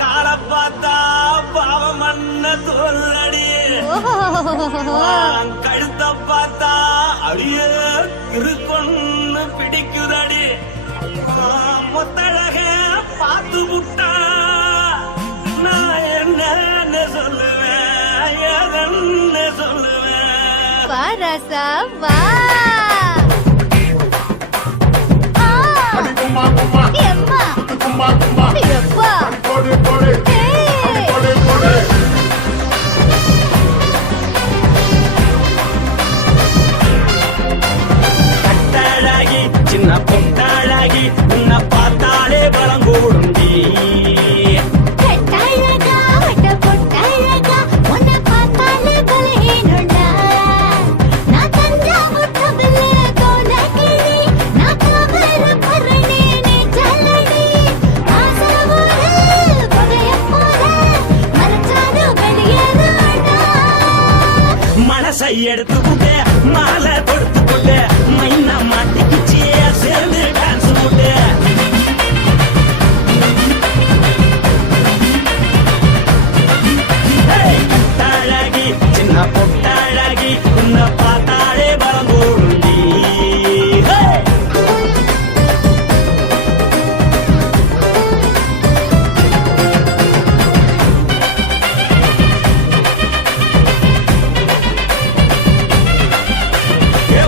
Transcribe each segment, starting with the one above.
கால பார்த்தா பாவம் மண்ண தோல்லடி, கழுத்த பார்த்தா அடியே இருக்குன்னு பிடிக்குதடி. மொத்தழக பார்த்து விட்டா நான் என்ன சொல்லுவேன், ஏதன்னு சொல்லுவேன். வாராசா வா. கட்டாழாகி சின்ன பொட்டாழாகி உன்னை பார்த்தாலே பலம் கூடுண்டி. மனசை எடுத்து புட்டே மாலை கொடுத்து புட்டே மைனா மாட்டிக்கிச்சு சேர்ந்து டான்ஸ் புட்டே. கட்டாழாகி சின்ன பொட்டாழாகி உன்னை பார்த்தாலே பலம் கூடுண்டி.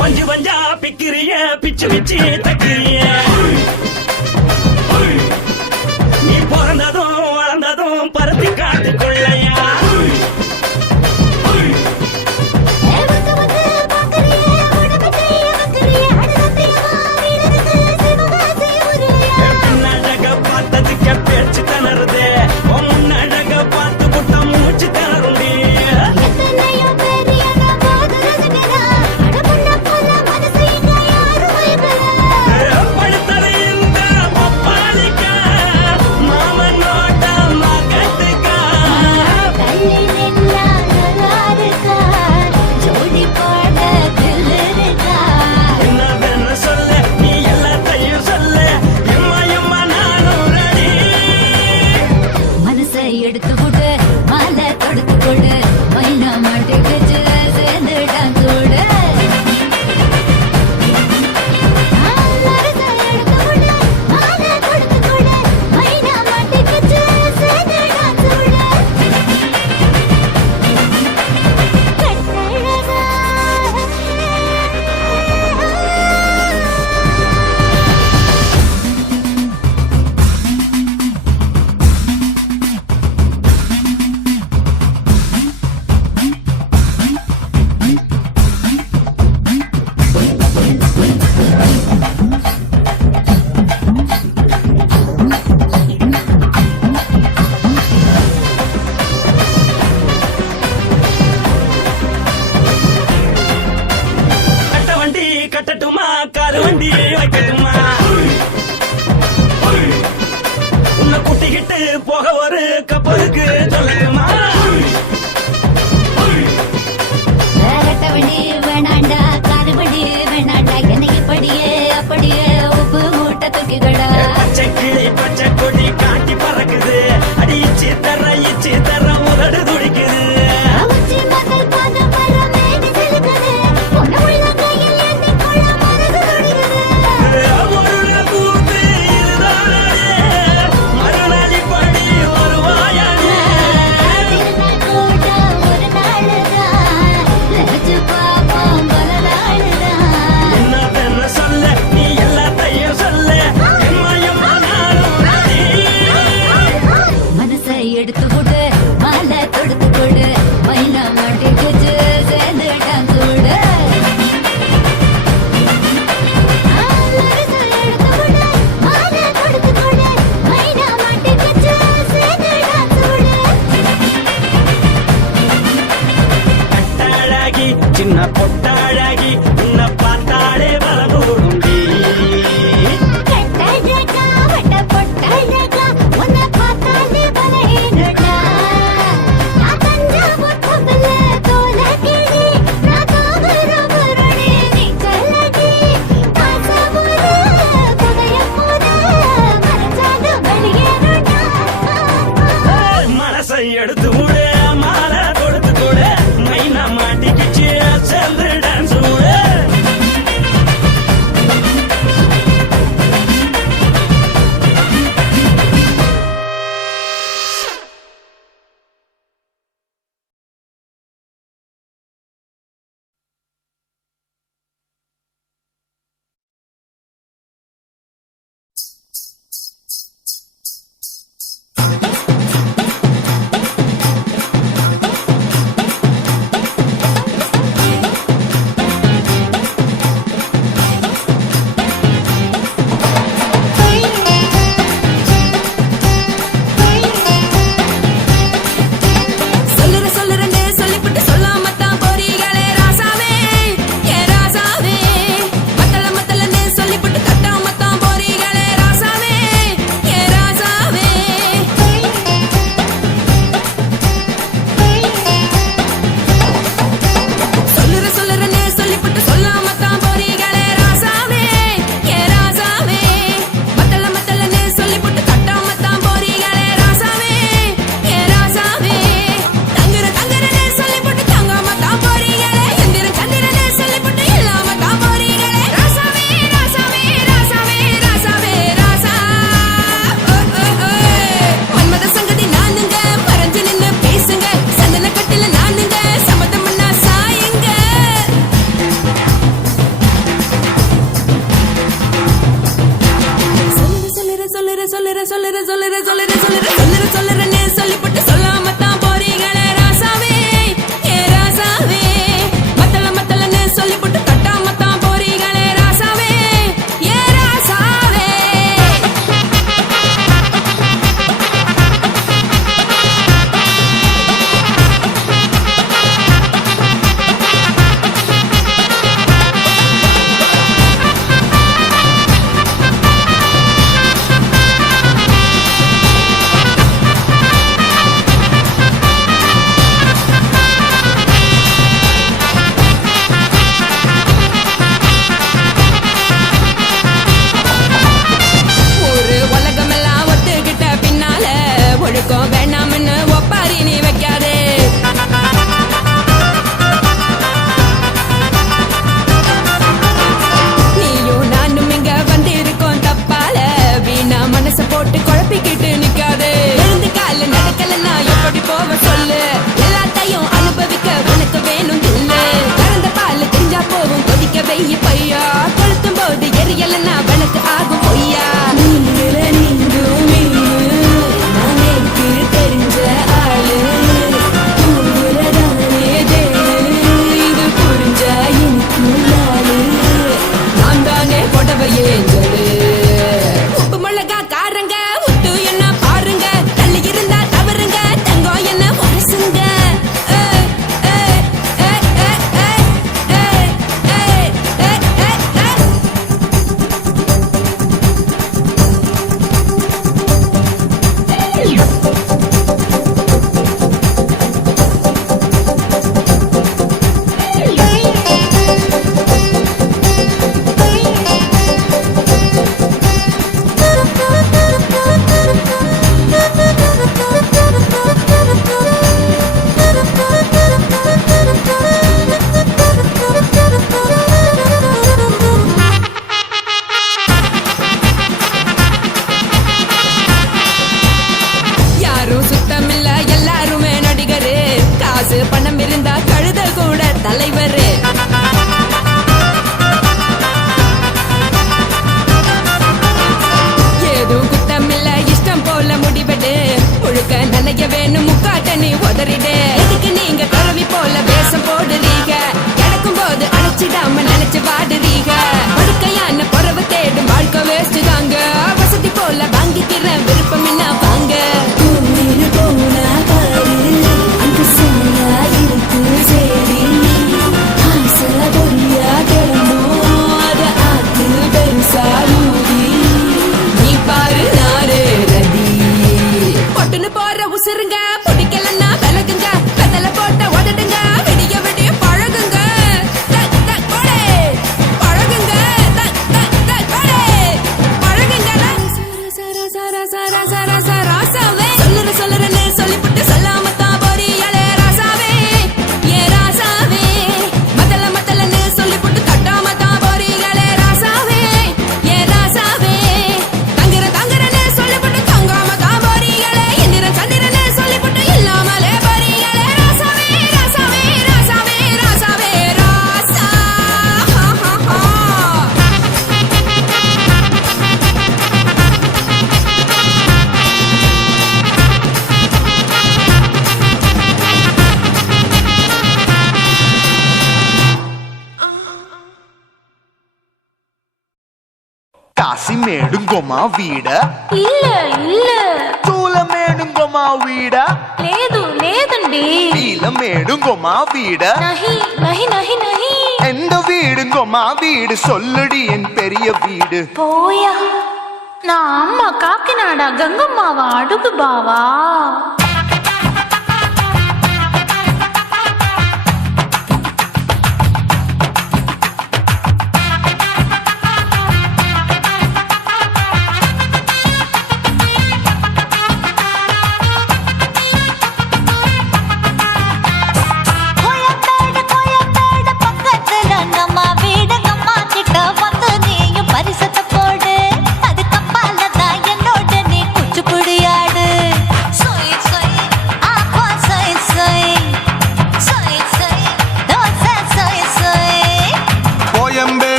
பஞ்சு பஞ்சா பிக்கிறிய பிச்சு பிச்சு தக்கிறிய. நீ பிறந்ததும் வளர்ந்ததும் பருத்தி காட்டுக்குள்ளையா. பின்னழக பார்த்ததுக்கு பேச்சு தளருது, முன்னழக பார்த்து புட்ட மூச்சு தளருண்டி. எடுத்து கொடு மாலை தொடுத்து கொடு மைனா மாட்டி வச்சு சேர்ந்து டான்ஸ் ஓடு. கட்டட்டுமா காரு வண்டி வைக்கட்டுமா, உன்னை கூட்டிக்கிட்டு போக ஒரு கப்பலுக்கு சொல்லட்டுமா. வண்டி வேணாண்டா காரு வண்டி வேணாண்டா என்னைக்கு படியே அப்படியே உப்பு மூட்டை தூக்கிக்கடா. பச்சை கிளி பச்சை கொடி காட்டி பறக்குது, அடி இச்சி தர உதடு துடிக்குது. எடுத்து கொடு மாலை தொடுத்து கொடு மைனா மாட்டி வச்சு சேர்ந்து டான்ஸ் ஓடு. கட்டாழாகி சின்ன பொட்டாழாகி உன்னை பார்த்தாலே பலம் கூடுண்டி. மறைச்சா காசு பணம் இருந்தா கழுத கூட தலைவர். ஏதும் குத்தமில்ல இஷ்டம் போல முடிவெடு. முழுக்க நனைய வேணும் முக்காட்ட நீ உதறிடு. எதுக்கு நீங்க கரவி போல வேஷம் போடுறீங்க? கிடக்கும் போது அணைச்சிடாம நினைச்சு பாடுறீங்க. படுக்கையான பொறவு தேடும் வாழ்க்கை வேஸ்ட் தாங்க. வசதி போல வாங்கிக்கிற விருப்பம் என்ன வாங்க. நீ பாரு நாரு ரதி பொட்டுன்னு போற உசுருங்க. பிடிக்கலன்னா விலகுங்க. கதல போட்ட உதடுங்க. விடிய விடிய பழகுங்க. பழகுங்க பழகுங்க. ராசாவே சொல்லுறன்னு சொல்லிப்புட்டு சொல்லாம தான் போறியாளே ராசாவே. ஏ ராசாவே மத்தலன்னு சொல்லிப்புட்டு தட்டாம தான் போறீங்களே ராசாவே. ஏ ராசாவே தங்குறன்னு சொல்லிப்புட்டு தங்காம தான் போறீங்களே. இந்திரன் சந்திரன்னு சொல்லிப்புட்டு இல்லாமலே போறீங்களே ராசாவே. ராசாவே ராசாவே ராசாவே ராசா. కాశీమేడుంగోమా వీడ இல்ல చూలమేడుంగోమా వీడ లేదు లేదండి. నీలమేడుంగోమా వీడ நஹி நஹி நஹி நஹி. எந்த வீடுங்கோமா வீடு சொல்லுடி என் பெரிய வீடு. போயா నా అమ్మ కాకినాడ గంగమ్మావా అడుగు బావా.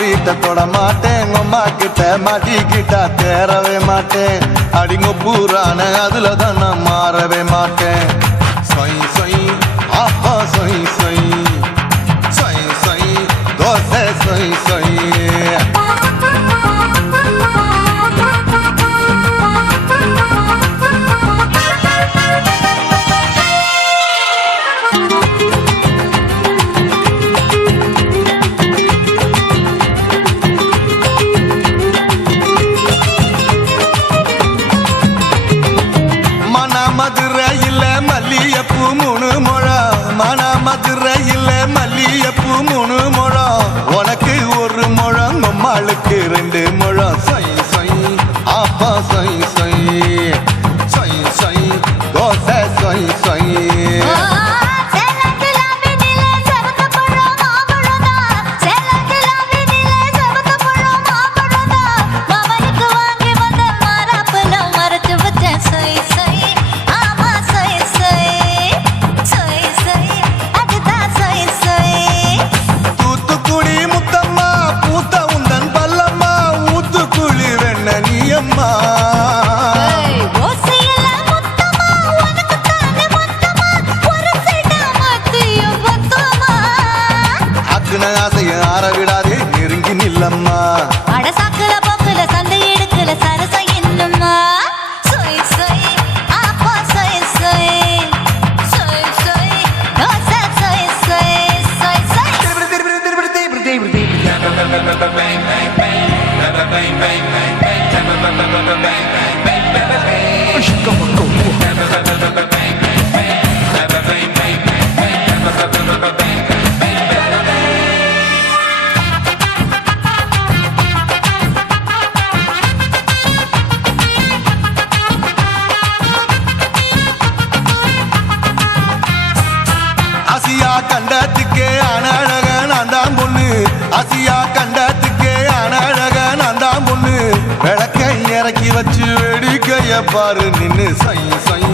வீட்டை தொட மாட்டேன். அம்மா கிட்ட மாட்டிக்கிட்டா தேரவே மாட்டேன். அடிங்க பூரான அதுல தான் நான் மாறவே மாட்டேன். சொய் சொய் அப்பா சொய் சொய் சொய் சொய் தோசை சொய் சொய். மதுரையில் மல்லியப்பூ 3 முழம். மதுரையில் மல்லியப்பூ 3 முழம். உனக்கு 1 முழம் அம்மாளுக்கு 2 முழம். சொய் சொய் அப்பா சொய் சொய் சொய் சொய் தோசை சொய் சொய். ஆசைய ஆற விடாதே நெருங்கி நில்லம்மா. அடசாக்குல போக்குல சந்தை எடுக்கல சரச என்னம்மா. சொய் சொய் அப்பா சொய் சொய் சொய் சொய் தோசை சொய் சொய் சொய் சொய். ஆசியா கண்டத்துக்கே அனழக நான் தான் பொண்ணு. ஆசியா கண்டத்துக்கே அனழக நான் தான் பொண்ணு. விளக்கை இறக்கி வச்சு வேடிக்கைய பாரு நின்னு. சொய் சொய்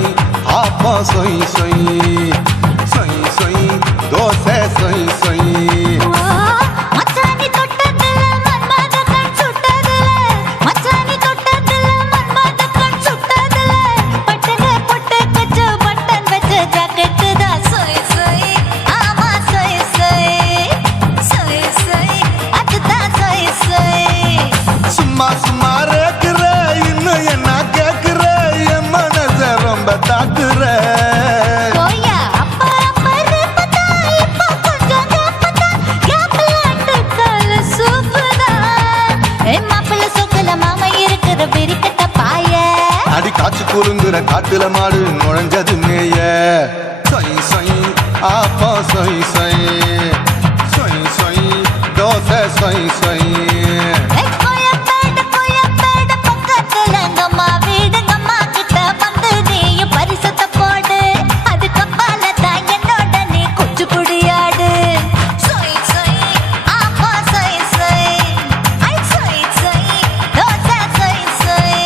ஆப்பா ஆப்பா சொய் சொய் சொய் சொய் தோசை சொய் சொய் மச்சானி தொட்டதுல மன்மத கண் சுட்டதுல மச்சானி தொட்டதுல மன்மத கண் சுட்டதுல பட்டன பொட்டு கச்சு பட்டன் வச்ச ஜாக்கெட் தான் சொய் சொய் ஆமா சொய் சொய் சொய் சொய் அதுதான் சொய் சொய் சும்மா சும்மா ரேக்குற இன்னும் என்ன கேக்குற என் மனச ரொம்ப தாக்குற கோயா அப்பா அப்பா ரப்பதா இப்போ கொஞ்சம் கேப்பதா கேப்ல அண்டு கால சூப்பதா ஏ மாப்பிள்ள சொக்கல மாமா இருக்கிற பெரிக்கட்ட பாய அடி காச்சு குறுங்குற காட்டுல மாடு நுழைஞ்சது மேய சொய் சொய் ஆப்பா சொய் சொய் சொய் சொய் தோசை சொய் சொய் கோயம்பேடு பக்கத்துல எங்கம்மா வீடு அம்மா கிட்ட வந்து நீயும் பரிசத்தை போடு அதுக்கப்பால தான் என்னோட நீ குச்சி புடியாடு சொய் சொய் ஆப்பா சொய் சொய் ஐ சொய் சொய் தோசை சொய் சொய்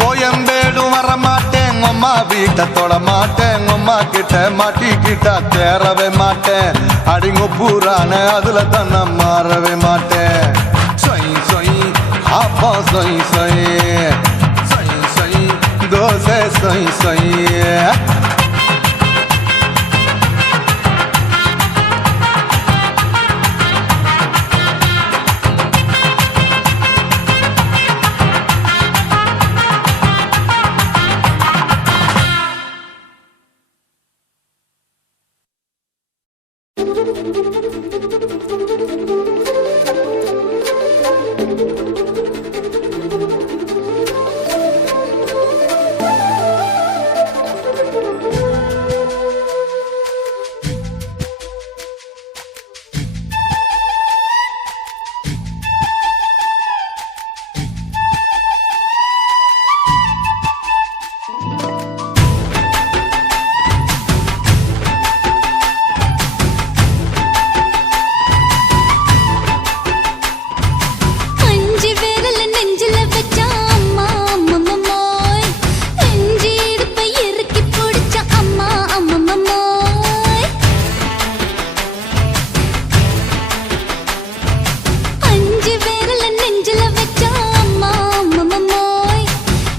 கோயம்பேடும் வர மாட்டேன் அம்மா வீட்டை தொட மாட்டேன் அம்மா கிட்ட மாட்டிக்கிட்டா தேரவே மாட்டேன் அடிங்க பூரான அதுல தான் நான் மாறவே மாட்டேன் சொய் சொய் ஆப்பா சொய் சொய் சொய் சொய் தோசை சொய் சொய் அஞ்சு விரல் நெஞ்சில வச்சா அம்மா அம்மம்மோய் நெஞ்சு இடுப்பை இறுக்கி பிடிச்ச அம்மா அம்மம்மோய் அஞ்சு விரல் நெஞ்சில வச்சா அம்மா அம்மம்மோய்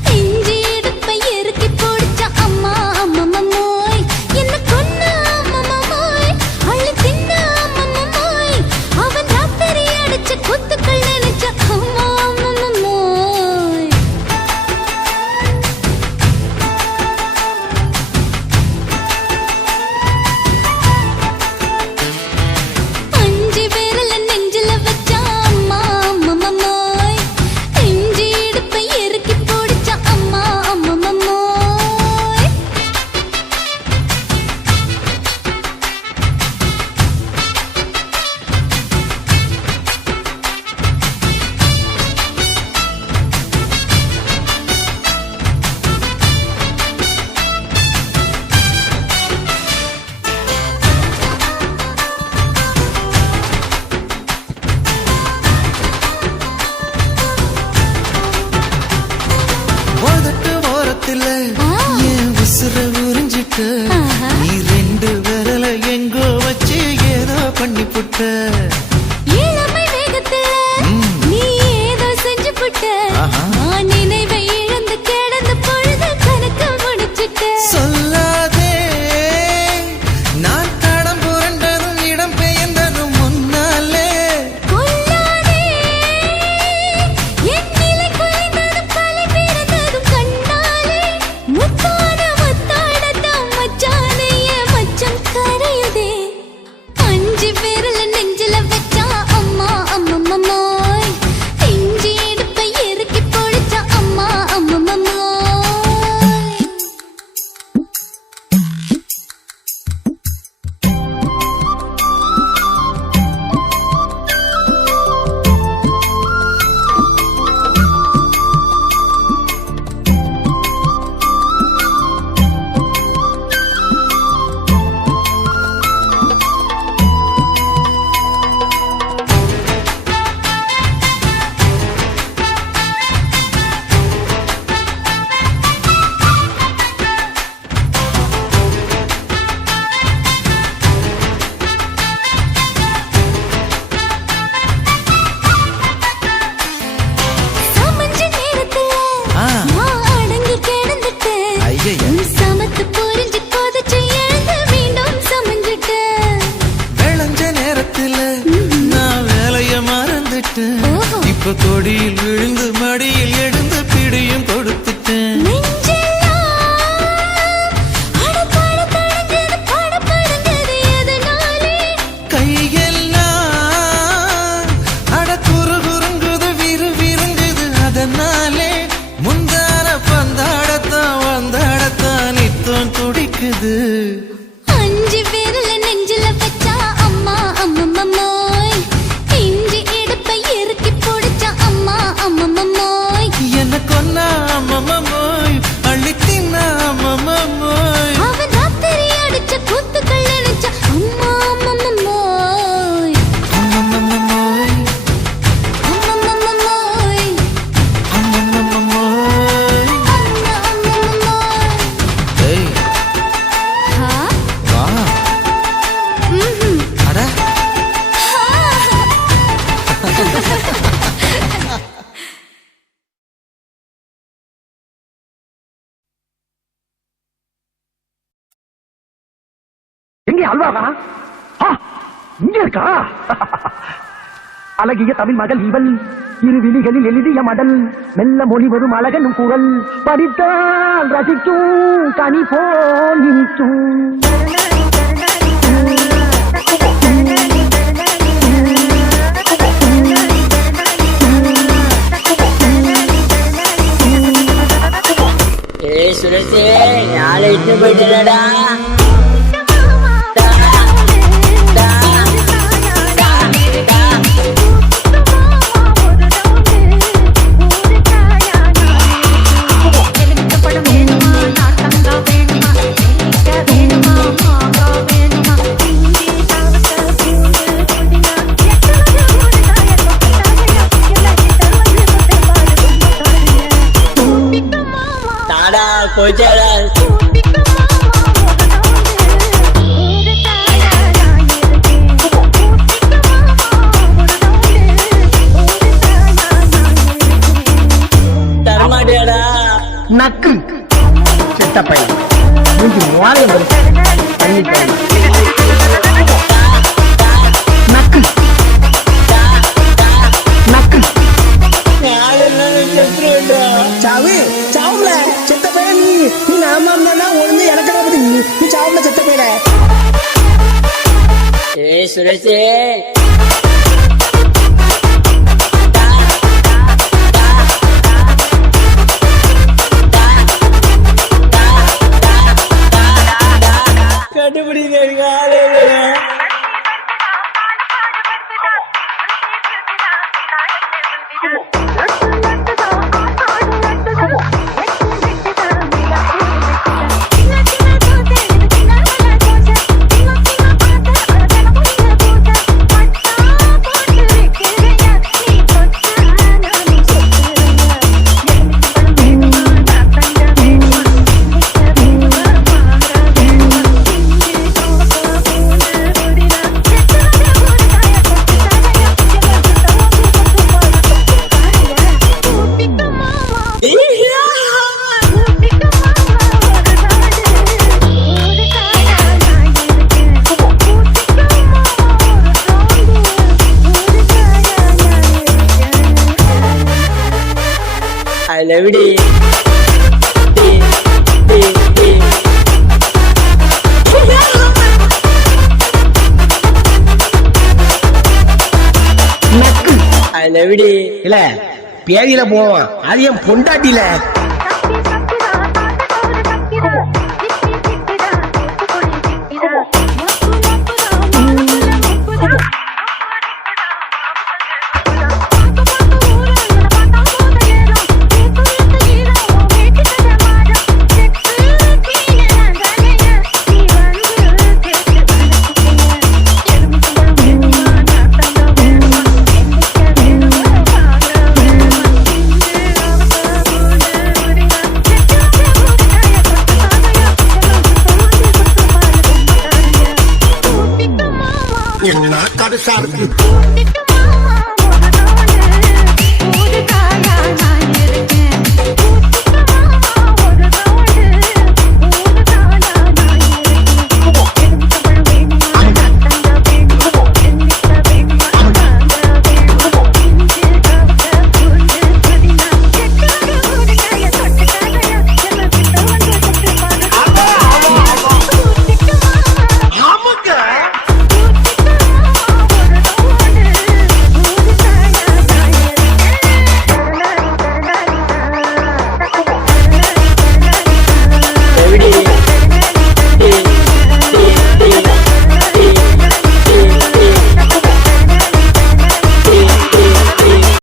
நெஞ்சு இடுப்பை இறுக்கி பிடிச்ச அம்மா அம்மம்மோய் என்ன கொன்ன அம்மம்மோய் அள்ளி தின்ன அம்மம்மோய் அவன் ராத்திரி அடிச்ச குத்துக்கள் நினைச்ச அம்மா அம்மம்மோய் அஞ்சு விரல் நெஞ்சில வச்சா அம்மா அம்மம்மோய் நெஞ்சு இடுப்பை இறுக்கி பிடிச்ச அம்மா அம்மம்மோய் உதட்டு ஓரத்துல என் உசுர உறிஞ்சிட்ட ஆஹா. நீ ரெண்டு விரல எங்கோ வச்சு ஏதோ பண்ணி புட்ட இளமை வேகத்துல நீ ஏதோ செஞ்சு புட்ட ஆஹா. நான் நினைவை இழந்து கிடந்த பொழுது கணக்கு முடிச்சிட்ட சொல்லாதே நான் தடம் புரண்டதும் இடம் பெயர்ந்ததும் முன்னாலே கொல்லாதே என் நிலை குலைந்ததும் கலை பிறந்ததும் கண்ணாலே முத்தான முத்தாடத்தான் மச்சானே என் மச்சம் கரையுதே அஞ்சு விரல் நெஞ்சில எங்க அல்வாவா இங்க இருக்கா? அழகிய தமிழ் மகள் இவள், இரு விழிகளில் எழுதிய மடல், மெல்ல மொழி வரும் அழகனும் குரல், படித்தால் ரசிக்கும் கனி போல் இனிக்கும். சுரேஷே நாளை இட்டு போயிட்டுடா. போச்சாடா தரமாட்டியாடா நக்கு செத்த பையன் மூஞ்சி மோளையும் பண்ணிட்டேன். நக்கு நக்கு சாவு சாவுல செத்த பையன் நீ நாம இருந்தா ஒண்ணு எனக்கு பத்தி நீ சாவுல செத்த பையல. சுரேஷே கண்டுபிடிங்க. I love it. I love it. இல்ல பேதியில போவான் அது என் பொண்டாட்டில. என்ன கடுசா இருக்கு.